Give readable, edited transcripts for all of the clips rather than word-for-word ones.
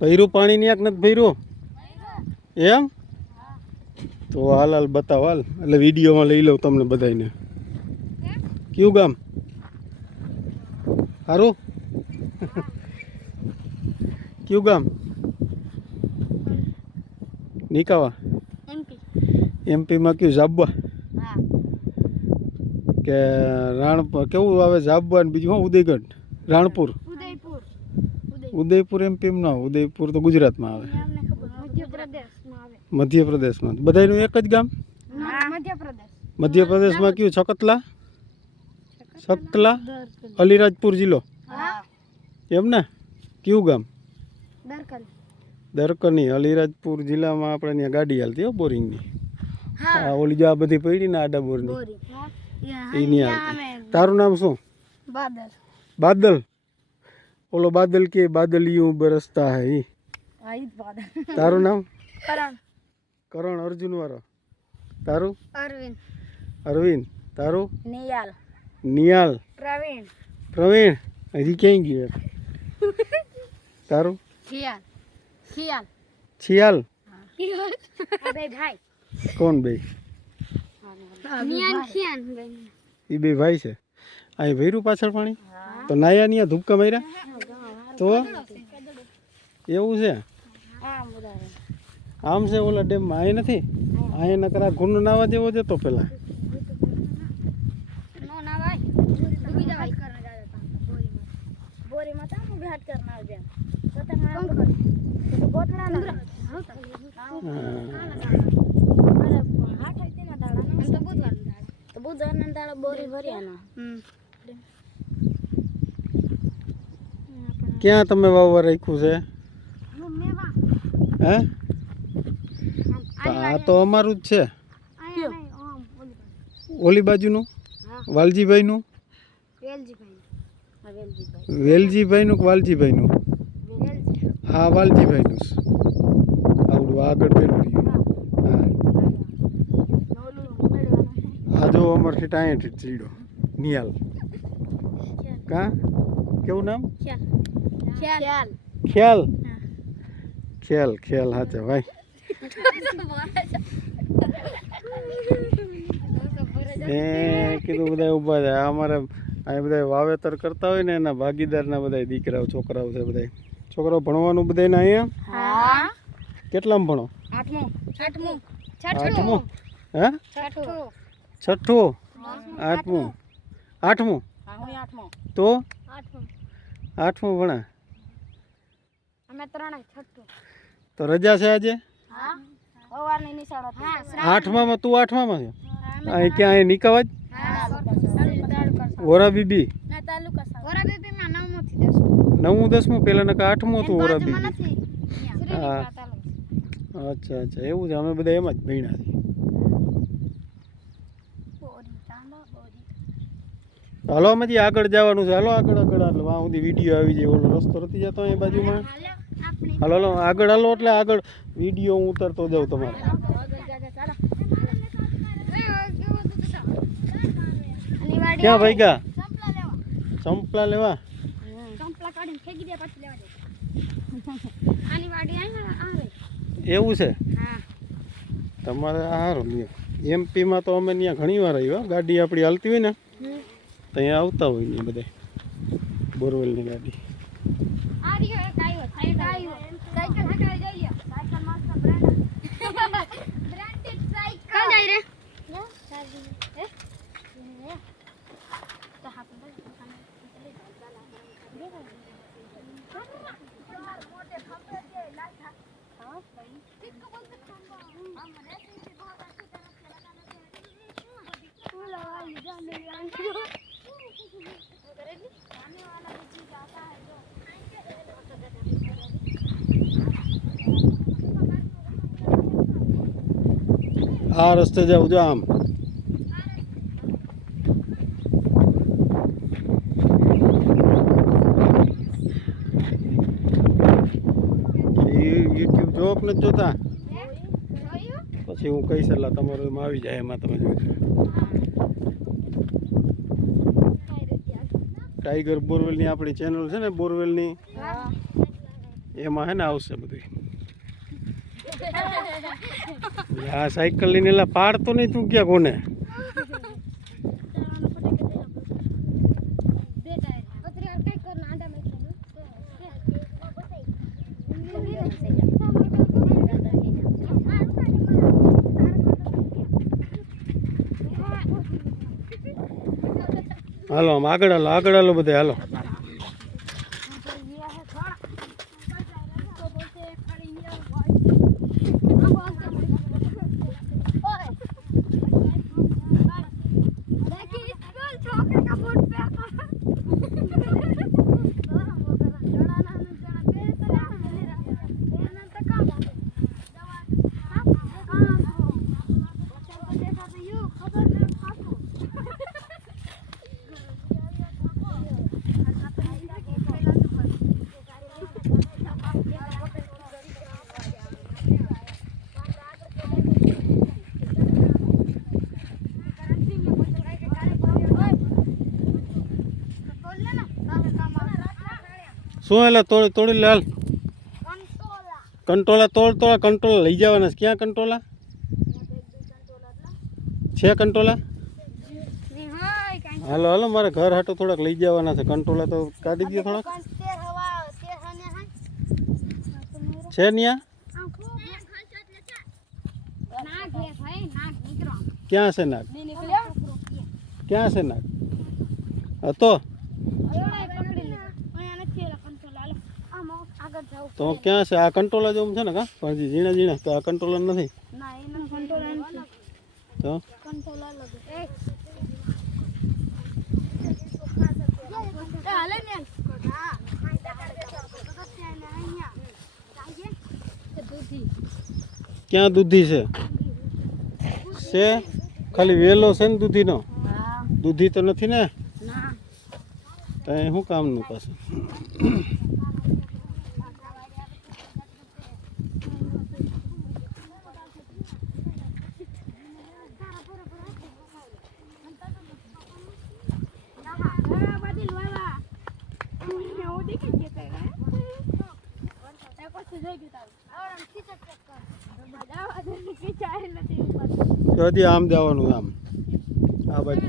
ભર્યું પાણી ની આંખ નથી ભર્યું એમ તો હાલ હાલ બતાવ હાલ એટલે વિડીયોમાં લઈ લઉં તમને બધાને કયું ગામ સારું કયું ગામ નિકાવા એમપીમાં કયું ઝાબવા કે રાણપુર કેવું આવે ઝાબવા ને બીજું ઉદયગઢ રાણપુર ઉદયપુર એમપી ના ઉદયપુર તો ગુજરાતમાં આવે મધ્યપ્રદેશમાં બધાનું એક જ ગામ મધ્યપ્રદેશમાં કયું છકતલા અલીરાજપુર જિલ્લો એમ ને કયું ગામ દરકની અલીરાજપુર જિલ્લામાં આપણે ત્યાં ગાડી હાલતી હો બોરિંગની ઓલી જો આ બધી પડી ને આડા બોરની એ નહીં હાલતી તારું નામ શું બાદલ ઓલો બાદલ કે બાદલિયું બરસતા હે તારું નામ કરણ અર્જુન વાળો તારું અરવિંદ તારું નિયાલ પ્રવીણ હજી ક્યાંય ગયું તારું છિયાલ કોણ બે એ બે ભાઈ છે અહીં ભર્યું પાછળ પાણી તો નાયા ની ધૂપકા માર્યા તો એવું છે આમ છે ઓલા ડેમમાં અહીં નથી અહીં નકરા ઘૂંડ નાવા જેવો જતો પેલા ક્યાં તમે વાવવા રાખ્યું છે હે આ તો અમારું જ છે ઓલી બાજુનું વાલજીભાઈનું વેલજીભાઈનું કે વાલજીભાઈનું હા વાલજીભાઈનું આવડું આગળ પેલું રહ્યું હા જો અમારથી ટાઈઠ ચીડો નિયાલ કા કેવું નામ ખ્યાલ હાચા ભાઈ કીધું બધા ઊભા છે અમારે અહીં બધા વાવેતર કરતા હોય ને એના ભાગીદારના બધા દીકરાઓ છોકરાઓ છે બધા છોકરાઓ ભણવાનું બધાને અહીંયા કેટલામાં ભણો આઠમું હે છઠ્ઠું આઠમું તો આઠમું ભણા તો રજા છે આજે આઠમામાં તું આઠમામાં છે અહીં ક્યાં અહીં નિકાવા જ ઓરા બીબી 9મું 10મું પેલા નકા 8મું હતું ઓરા બીબી હા અચ્છા એવું છે અમે બધા એમ જ ભણ્યા છીએ હાલો અમે આગળ જવાનું છે હાલો આગળ એટલે વાં સુધી વિડીયો આવી જાય ઓલો રસ્તો નથી જતો અહીં બાજુમાં હાલો આગળ હાલો એટલે આગળ વિડીયો હું ઉતરતો જાઉં તમારે ક્યાં ભાઈ ગયા ચંપલા લેવા એવું છે તમારે સારું એમપીમાં તો અમે ત્યાં ઘણી વાર આવ્યા ગાડી આપણી હાલતી હોય ને તો અહીંયા આવતા હોય ને બધા બોરવેલની ગાડી આ રસ્તે જાવ જો આમ યુટ્યુબ જોક નથી જોતા પછી હું કહીશ એટલે તમારું એમાં આવી જાય એમાં તમે જોજો ટાઈગર બોરવેલની આપણી ચેનલ છે ને બોરવેલની એમાં હે ને આવશે બધું. આ સાયકલ લઈને એલા પાડતો નહીં તું ક્યાં કોને? હાલો આમ આગળ હાલો બધે હાલો. શું એટલે તોડી લાલ કંટોલા તોડ કંટોલા લઈ જવાના. ક્યાં કંટોલા છે? કંટોલા હાલો હાલો મારે ઘર હાટો થોડાક લઈ જવાના છે. કંટોલા તો કાઢી દો થોડાક. છે ન્યા ક્યાં છે નાગ? ક્યાં છે નાગ? હતો તો ક્યાં છે? આ કંટોલા જેવું છે ને કા પણ ઝીણા ઝીણા તો આ કંટોલા નથી તો ક્યાં દૂધી છે ખાલી વેલો છે ને દૂધીનો? દૂધી તો નથી ને તો શું કામનું પાછું? તો આમ જવાનું આમ આ બાજુ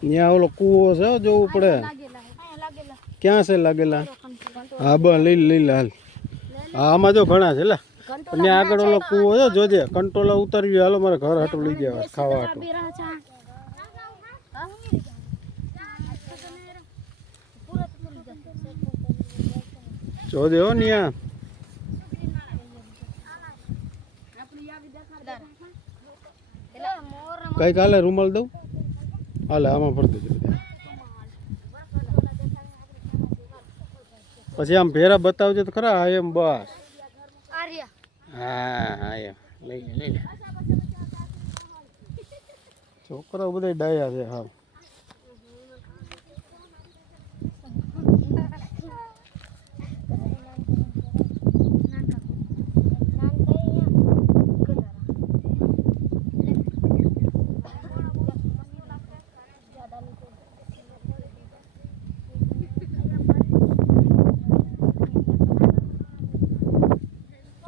ત્યાં ઓલો કૂવો છે જોવું પડે. ક્યાં છે લાગેલા? હા બસ લઈ લે હાલ. હા આમાં જો ઘણા છે લે. ત્યાં આગળ ઓલો કૂવો છે જોજે. કંટોલા ઉતારી હાલો મારે ઘર હાટું લઈ જવા ખાવા હાટું. જોજે હો ન્યા. કઈક હાલે રૂમાલ દઉં હાલે આમાં ભરી દેજો. પછી આમ ભેરા બતાવજો તો ખરા. હા એમ બસ હા એમ લઈ લે. છોકરાઓ બધા ડાયા છે હા.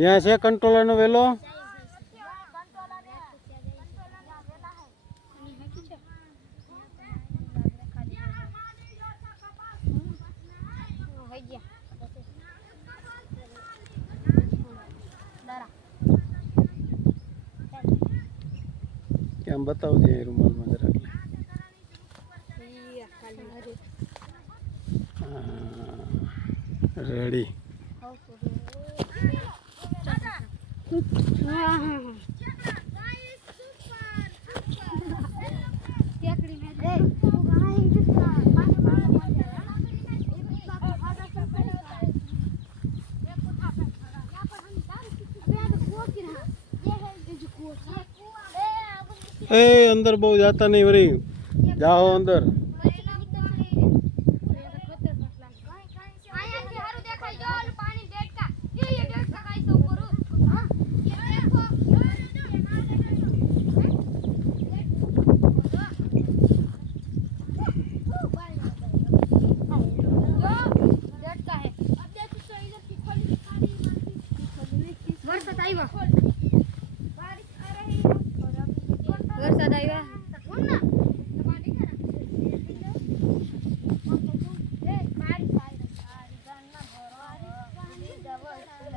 ત્યાં છે કંટોલાનો વેલો. કેમ બતાવજે રૂમાલમાં જરાક. રેડી એ અંદર બહુ જાતા નહીં વરી જાઓ અંદર